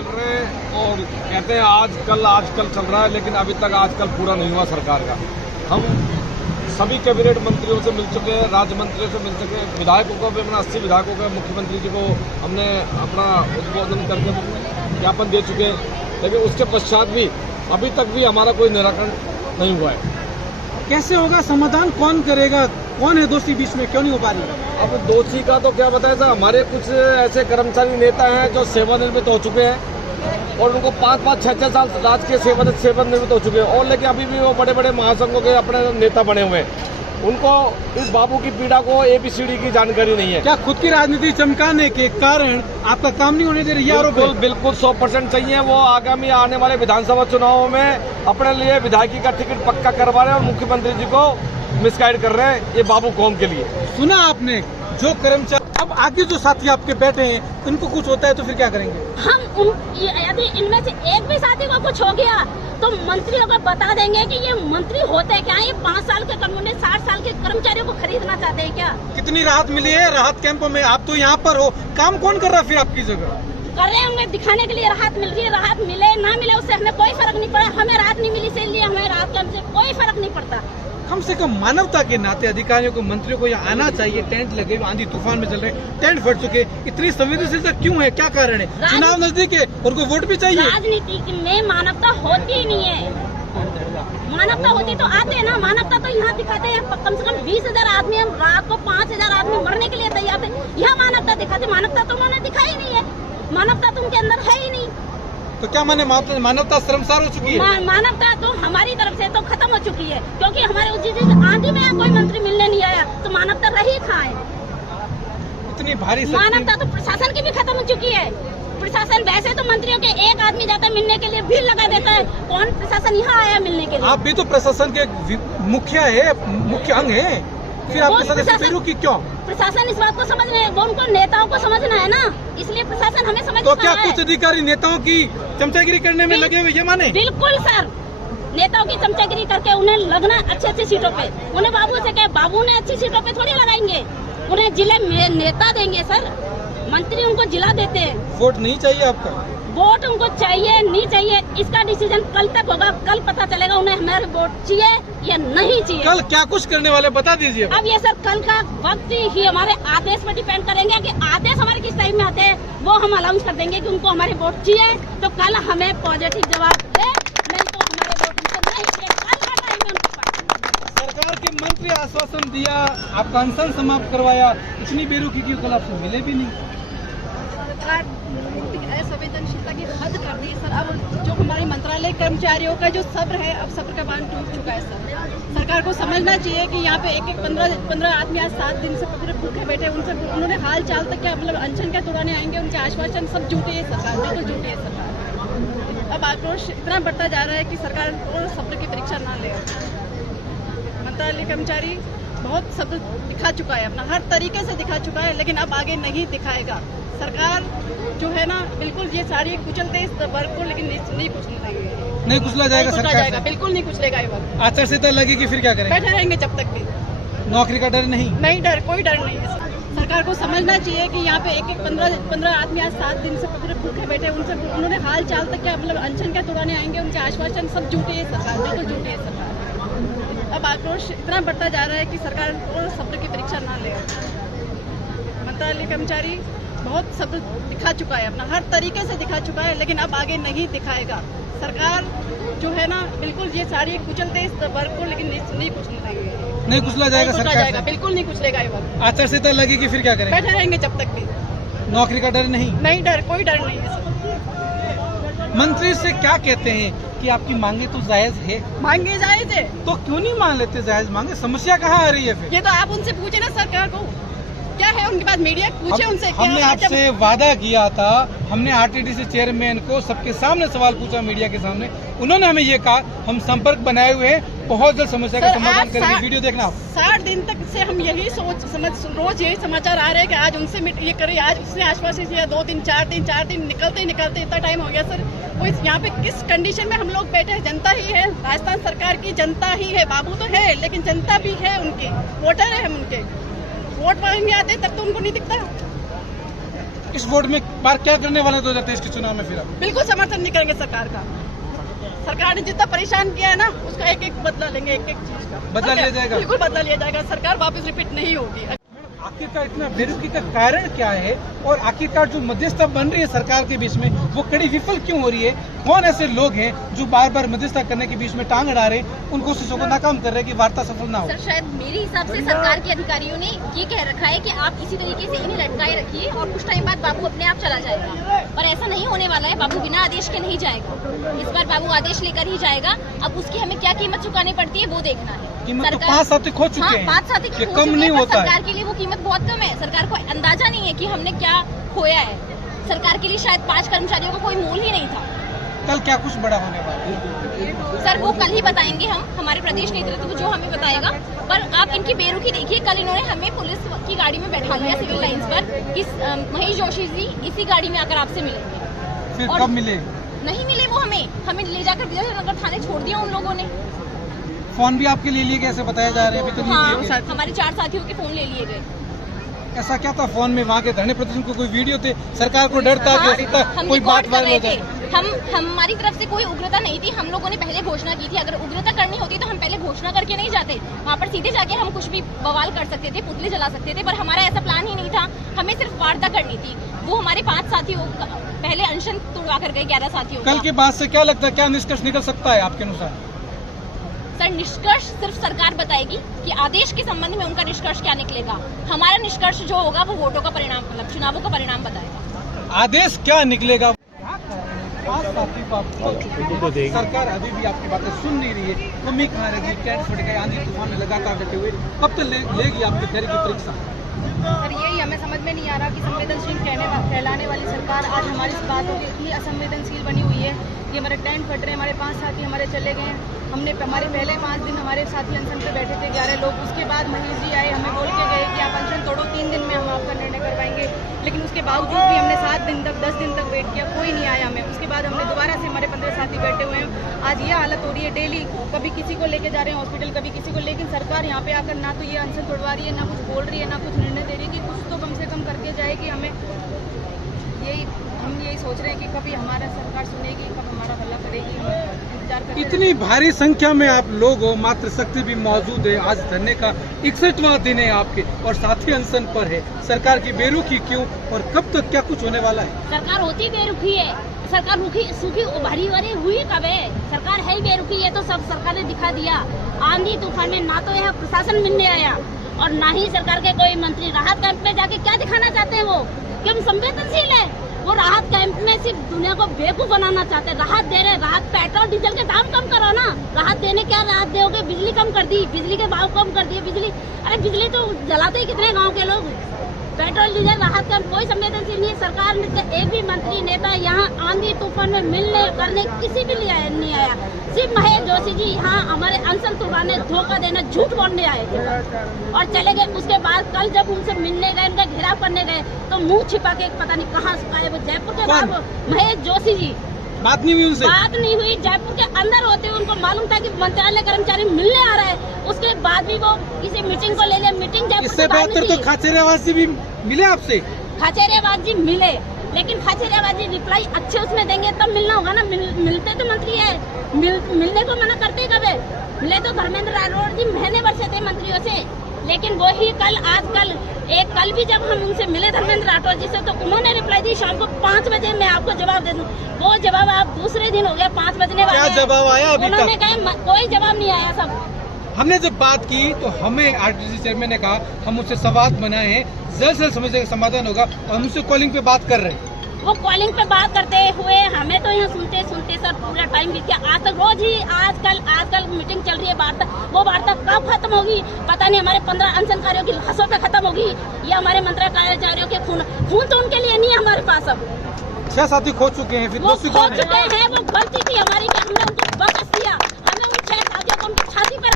मिल रहे हैं और कहते हैं आजकल चल रहा है, लेकिन अभी तक आजकल पूरा नहीं हुआ सरकार का। हम सभी कैबिनेट मंत्रियों से मिल चुके हैं, राज्य मंत्रियों से मिल चुके हैं, विधायकों को भी, 80 विधायकों को, मुख्यमंत्री जी को हमने अपना उद्बोधन करके ज्ञापन दे चुके हैं, लेकिन उसके पश्चात भी अभी तक भी हमारा कोई निराकरण नहीं हुआ है। कैसे होगा समाधान? कौन करेगा? कौन है दोषी? बीच में क्यों नहीं हो पा रही? अब दोषी का तो क्या बताया था, हमारे कुछ ऐसे कर्मचारी नेता हैं जो सेवानिवृत्त हो चुके हैं और उनको 5-5, 6-6 साल राजकीय सेवानिवृत्त हो चुके हैं, और लेकिन अभी भी वो बड़े बड़े महासंघों के अपने नेता बने हुए हैं। उनको इस बाबू की पीड़ा को ABCD की जानकारी नहीं है। क्या खुद की राजनीति चमकाने के कारण आपका काम नहीं होने दे रही? बिल्कुल 100% चाहिए। वो आगामी आने वाले विधानसभा चुनावों में अपने लिए विधायकी का टिकट पक्का करवा रहे हैं और मुख्यमंत्री जी को मिसगाइड कर रहे हैं, ये बाबू कौन के लिए। सुना आपने, जो कर्मचारी अब आगे जो साथी आपके बैठे हैं उनको कुछ होता है तो फिर क्या करेंगे? यदि इनमें से एक भी साथी को कुछ हो गया तो मंत्रियों को बता देंगे कि ये मंत्री होते क्या, ये 5 साल के कर्मचारी 60 साल के कर्मचारियों को खरीदना चाहते हैं क्या? कितनी राहत मिली है राहत कैंपों में? आप तो यहाँ पर हो, काम कौन कर रहा है फिर आपकी जगह? कर रहे हैं, हमें दिखाने के लिए राहत मिल रही है। राहत मिले ना मिले उससे हमें कोई फर्क नहीं पड़ा। हमें राहत नहीं मिली इसलिए हमें राहत कैंप से कोई फर्क नहीं पड़ता। कम से कम मानवता के नाते अधिकारियों को, मंत्रियों को यहाँ आना चाहिए। टेंट लगे, आंधी तूफान में चल रहे, टेंट फट चुके, इतनी संवेदनशीलता क्यों है? क्या कारण है? चुनाव नजदीक है और कोई वोट भी चाहिए। राजनीति में मानवता होती ही नहीं है। मानवता होती तो आते ना। मानवता तो यहाँ दिखाते हैं। कम से कम 20,000 आदमी, हम रात को 5,000 आदमी मरने के लिए तैयार थे, यहाँ मानवता दिखाते। मानवता तो उन्होंने दिखाई नहीं है। मानवता तो उनके अंदर है ही नहीं। तो क्या माने मानवता शर्मसार हो चुकी है? मानवता तो हमारी तरफ से तो खत्म हो चुकी है, क्योंकि हमारे जिस आंधी में कोई मंत्री मिलने नहीं आया तो मानवता रही कहाँ है? इतनी भारी मानवता तो प्रशासन की भी खत्म हो चुकी है। प्रशासन वैसे तो मंत्रियों के एक आदमी जाता है मिलने के लिए, भीड़ लगा देता है। कौन प्रशासन यहाँ आया मिलने के लिए? आप भी तो प्रशासन के मुखिया है, मुख्य अंग है, फिर आपके साथ की क्यों? प्रशासन इस बात को समझ रहे हैं, वो उनको नेताओं को समझना है ना, इसलिए प्रशासन हमें समझ। तो क्या कुछ अधिकारी नेताओं की चमचागिरी करने में लगे हुए ये माने? बिल्कुल सर, नेताओं की चमचागिरी करके उन्हें लगना अच्छी सीटों पे। उन्हें बाबू से कहे, बाबू ने अच्छी सीटों पे थोड़ी लगाएंगे, उन्हें जिले में नेता देंगे सर। मंत्री उनको जिला देते हैं। वोट नहीं चाहिए आपका? वोट उनको चाहिए नहीं चाहिए इसका डिसीजन कल तक होगा। कल पता चलेगा उन्हें हमारे वोट चाहिए या नहीं चाहिए। कल क्या कुछ करने वाले बता दीजिए। अब ये सर कल का वक्त ही हमारे आदेश पर डिपेंड करेंगे कि आदेश हमारे किस टाइम में आते हैं, वो हम अनाउंस कर देंगे कि उनको हमारे वोट चाहिए तो कल हमें पॉजिटिव जवाब दे, नहीं तो हमारे वोट उनको नहीं चाहिए। कल का टाइम है उनके पास। सरकार के मंत्री आश्वासन दिया, आपका अनशन समाप्त करवाया, इतनी बेरुखी की कल आपसे मिले भी नहीं। सरकार असंवेदनशीलता की हद कर दी है सर। अब जो हमारे मंत्रालय कर्मचारियों का जो सब्र है, अब सब्र का बांध टूट चुका है सर। सरकार को समझना चाहिए कि यहाँ पे 15 आदमी आज 7 दिन से पूरे भूखे बैठे, उनसे उन्होंने हाल चाल तक क्या मतलब अनशन क्या तोड़ाने आएंगे, उनके आश्वासन सब झूठे है सरकार, बिल्कुल झूठी है सरकार। अब आक्रोश इतना बढ़ता जा रहा है कि सरकार और सब्र की परीक्षा ना ले। मंत्रालय कर्मचारी बहुत सब्र दिखा चुका है, अपना हर तरीके से दिखा चुका है, लेकिन अब आगे नहीं दिखाएगा। सरकार जो है ना बिल्कुल ये सारी कुचलते इस वर्ग को, लेकिन नहीं कुचलने देंगे। नहीं कुचला जाएगा सरकार? बिल्कुल नहीं कुचलेगा ये वर्ग। आचार संहिता लगेगी फिर क्या करेंगे? बैठे रहेंगे जब तक भी। नौकरी का डर नहीं? नहीं डर, कोई डर नहीं है। सरकार को समझना चाहिए कि यहाँ पे 15 आदमी आज 7 दिन से पूरे भूखे बैठे, उनसे उन्होंने हाल चाल तक क्या मतलब अनशन क्या तोड़ाने आएंगे, उनके आश्वासन सब झूठे है सरकार, बिल्कुल झूठी है सरकार। अब आक्रोश इतना बढ़ता जा रहा है कि सरकार और सब्र की परीक्षा ना ले। मंत्रालय कर्मचारी बहुत सब्र दिखा चुका है, अपना हर तरीके से दिखा चुका है, लेकिन अब आगे नहीं दिखाएगा। सरकार जो है ना बिल्कुल ये सारी कुचलते इस वर्ग को, लेकिन नहीं कुचलने देंगे। नहीं कुचला जाएगा सरकार? बिल्कुल नहीं कुचलेगा ये वर्ग। आचार संहिता लगेगी फिर क्या करेंगे? बैठे रहेंगे जब तक भी। नौकरी का डर नहीं? नहीं डर, कोई डर नहीं है। मंत्री से क्या कहते हैं कि आपकी मांगे तो जायज है? मांगे जायज है तो क्यों नहीं मान लेते जायज मांगे? समस्या कहाँ आ रही है फिर? ये तो आप उनसे पूछे ना सरकार को क्या है उनके पास, मीडिया पूछे उनसे। हमने आपसे वादा किया था, हमने RTDC चेयरमैन को सबके सामने सवाल पूछा मीडिया के सामने, उन्होंने हमें ये कहा हम संपर्क बनाए हुए हैं, बहुत जल्द समस्या का समाधान करेंगे। वीडियो देखना आप। 60 दिन तक से हम यही रोज यही समाचार आ रहे हैं कि आज उनसे ये करिए, आज उसने आश्वासन दिया, 2 दिन 4 दिन निकलते इतना टाइम हो गया सर। वो यहाँ पे किस कंडीशन में हम लोग बैठे हैं? जनता ही है, राजस्थान सरकार की जनता ही है। बाबू तो है लेकिन जनता भी है, उनकी वोटर है हम उनके। वोट मांगने आते तब तो उनको नहीं दिखता। इस वोट में बार क्या करने वाले 2023 के चुनाव में? फिर आप बिल्कुल समर्थन नहीं करेंगे सरकार का। सरकार ने जितना परेशान किया है ना, उसका एक एक बदला लेंगे, एक एक चीज का बदला लिया जाएगा। बिल्कुल बदला लिया जाएगा। सरकार वापस रिपीट नहीं होगी। आखिरकार इतना बेरुखी का कारण क्या है, और आखिरकार जो मध्यस्थता बन रही है सरकार के बीच में वो कड़ी विफल क्यों हो रही है? कौन ऐसे लोग हैं जो बार बार मध्यस्थता करने के बीच में टांग अड़ा रहे हैं, उन कोशिशों को नाकाम कर रहे हैं कि वार्ता सफल ना हो? सर, शायद मेरे हिसाब से सरकार के अधिकारियों ने ये कह रखा है कि आप इसी तरीके से इन्हें लटकाए रखिए और कुछ टाइम बाद बाबू अपने आप चला जाएगा, पर ऐसा नहीं होने वाला है। बाबू बिना आदेश के नहीं जाएगा, इस बार बाबू आदेश लेकर ही जाएगा। अब उसकी हमें क्या कीमत चुकानी पड़ती है वो देखना है। कीमत तो 5 साथी खो चुके हैं। 5 साथी ये कम नहीं होता है। सरकार के लिए वो कीमत बहुत कम है। सरकार को अंदाजा नहीं है कि हमने क्या खोया है। सरकार के लिए शायद 5 कर्मचारियों का कोई मोल ही नहीं था। कल क्या कुछ बड़ा होने वाला है? सर, वो कल ही बताएंगे हम, हमारे प्रदेश नेतृत्व जो हमें बताएगा। पर आप इनकी बेरुखी देखिए, कल इन्होंने हमें पुलिस की गाड़ी में बैठा लिया सिविल लाइंस पर कि महेश जोशी जी इसी गाड़ी में आकर आपसे मिलेंगे। फिर और कब मिले? नहीं मिले वो हमें ले जाकर विजयनगर थाने छोड़ दिया उन लोगों ने। फोन भी आपके ले लिए गए ऐसे बताया जा रहा है? अभी तो नहीं लिए गए। हमारे 4 साथियों के फोन ले लिए गए। ऐसा क्या था फोन में? वहाँ के धरने प्रदर्शन को कोई वीडियो थे? सरकार को डर था कि कोई बात वायरल हो जाए? हमारी तरफ से कोई उग्रता नहीं थी। हम लोगों ने पहले घोषणा की थी। अगर उग्रता करनी होती तो हम पहले घोषणा करके नहीं जाते। वहाँ पर सीधे जाके हम कुछ भी बवाल कर सकते थे, पुतले जला सकते थे, पर हमारा ऐसा प्लान ही नहीं था। हमें सिर्फ वार्ता करनी थी। वो हमारे 5 साथियों पहले अनशन तोड़वा कर गए, 11 साथियों। कल के बाद से क्या लगता है, क्या निष्कर्ष निकल सकता है आपके अनुसार? सर, निष्कर्ष सिर्फ सरकार बताएगी कि आदेश के संबंध में उनका निष्कर्ष क्या निकलेगा। हमारा निष्कर्ष जो होगा वो वोटों का परिणाम, मतलब चुनावों का परिणाम बताएगा। आदेश क्या निकलेगा? सरकार अभी भी आपकी बातें सुन नहीं रही है। कमी कहाँ रहेगी? टेंट फट गए, आंधी तूफान में लगातार बैठे हुए, कब तक लेगी आपके खैर की परीक्षा? सर, यही हमें समझ में नहीं आ रहा कि संवेदनशील कहलाने वाली सरकार आज हमारी इस बातों की इतनी असंवेदनशील बनी हुई है। ये हमारे टेंट फट रहे, हमारे 5 साथी हमारे चले गए। हमारे पहले 5 दिन हमारे साथी अनशन पे बैठे थे 11 लोग। उसके बाद महेश जी आए, हमें बोल के गए कि आप अनशन तोड़ो, 3 दिन में हम आपका निर्णय करवाएंगे। लेकिन उसके बावजूद भी हमने 7 दिन तक 10 दिन तक वेट किया, कोई नहीं आया हमें। उसके बाद हमने दोबारा से हमारे 15 साथी बैठे हुए हैं। आज ये हालत हो रही है, डेली कभी किसी को लेके जा रहे हैं हॉस्पिटल, कभी किसी को। लेकिन सरकार यहाँ पे आकर ना तो ये अनशन तोड़वा रही है, ना कुछ बोल रही है, ना कुछ निर्णय दे रही है कि कुछ तो कम से कम करके जाए। कि हम यही सोच रहे हैं कि कभी हमारा सरकार सुनेगी, कब हमारा भला करेगी। इंतजार करते इतनी भारी संख्या में आप लोग हो, मात्र शक्ति भी मौजूद है। आज धरने का 61वां दिन है आपके, और साथी अनशन पर है। सरकार की बेरुखी क्यों, और कब तक क्या कुछ होने वाला है? सरकार होती बेरुखी है। सरकार रूखी सूखी उभारी वारी हुई कब है? सरकार है ही बेरुखी। ये तो सब सरकार ने दिखा दिया। आंधी तूफान में ना तो यह प्रशासन मिलने आया और ना ही सरकार के कोई मंत्री। राहत कैंप में जाके क्या दिखाना चाहते हैं वो? कि हम संवेदनशील है। वो राहत कैंप में सिर्फ दुनिया को बेवकूफ बनाना चाहते हैं। राहत दे रहे, राहत पेट्रोल डीजल के दाम कम करो ना। राहत देने क्या राहत दोगे? बिजली कम कर दी, बिजली के भाव कम कर दिए। बिजली तो जलाते ही कितने गाँव के लोग। पेट्रोल डीजल राहत का कोई संवेदनशील नहीं है। सरकार ने एक भी मंत्री नेता यहाँ आंधी तूफान में मिलने करने किसी भी लिए नहीं आया। सिर्फ महेश जोशी जी यहाँ हमारे अनशन तोड़वाने, धोखा देने, झूठ बोलने आए थे और चले गए। उसके बाद कल जब उनसे मिलने गए, उनका घेराव करने गए, तो मुंह छिपा के पता नहीं कहाँ से आए। वो जयपुर के बाद महेश जोशी जी, बात नहीं हुई उनसे? बात नहीं हुई। जयपुर के अंदर होते हुए उनको मालूम था कि मंत्रालय कर्मचारी मिलने आ रहा है। उसके बाद भी वो किसी मीटिंग को ले लिया। मीटिंग जयपुर इससे बेहतर तो खाचरियावास जी भी मिले आपसे। खाचरियावास जी मिले, लेकिन खाचरियावास जी रिप्लाई अच्छे उसमें देंगे तब मिलना होगा ना। मिलते तो मंत्री है, मिलने को मना करते कब है? मिले तो धर्मेंद्र राठौड़ जी महीने भर से थे मंत्रियों से। लेकिन वो ही कल भी जब हम उनसे मिले धर्मेंद्र राठौड़ जी से, तो उन्होंने रिप्लाई दी शाम को 5 बजे मैं आपको जवाब दे दूं। वो जवाब आप दूसरे दिन हो गया, 5 बजने वाले। क्या जवाब आया अभी तक? उन्होंने कहा कोई जवाब नहीं आया। सब हमने जब बात की तो हमें आरटीसी चेयरमैन ने कहा हम उससे संवाद बनाए हैं, जल्द से जल्द समस्या का समाधान होगा, और हम उससे कॉलिंग पे बात कर रहे हैं। वो कॉलिंग पे बात करते हुए हमें तो यहाँ सुनते सर पूरा टाइम बीत गया। आज तक रोज ही आजकल मीटिंग चल रही है। वो वार्ता कब खत्म होगी पता नहीं। हमारे 15 अनशनकारियों की लाशों पे खत्म होगी, ये हमारे मंत्रालयों के खून तो उनके लिए नहीं है हमारे पास। अब 6 साथी खो चुके हैं। फिर वो खो चुके हैं। वो गलती थी हमारी कि हमने उनको बख्श दिया। हमें उन 6 साथियों को उनकी छाती पर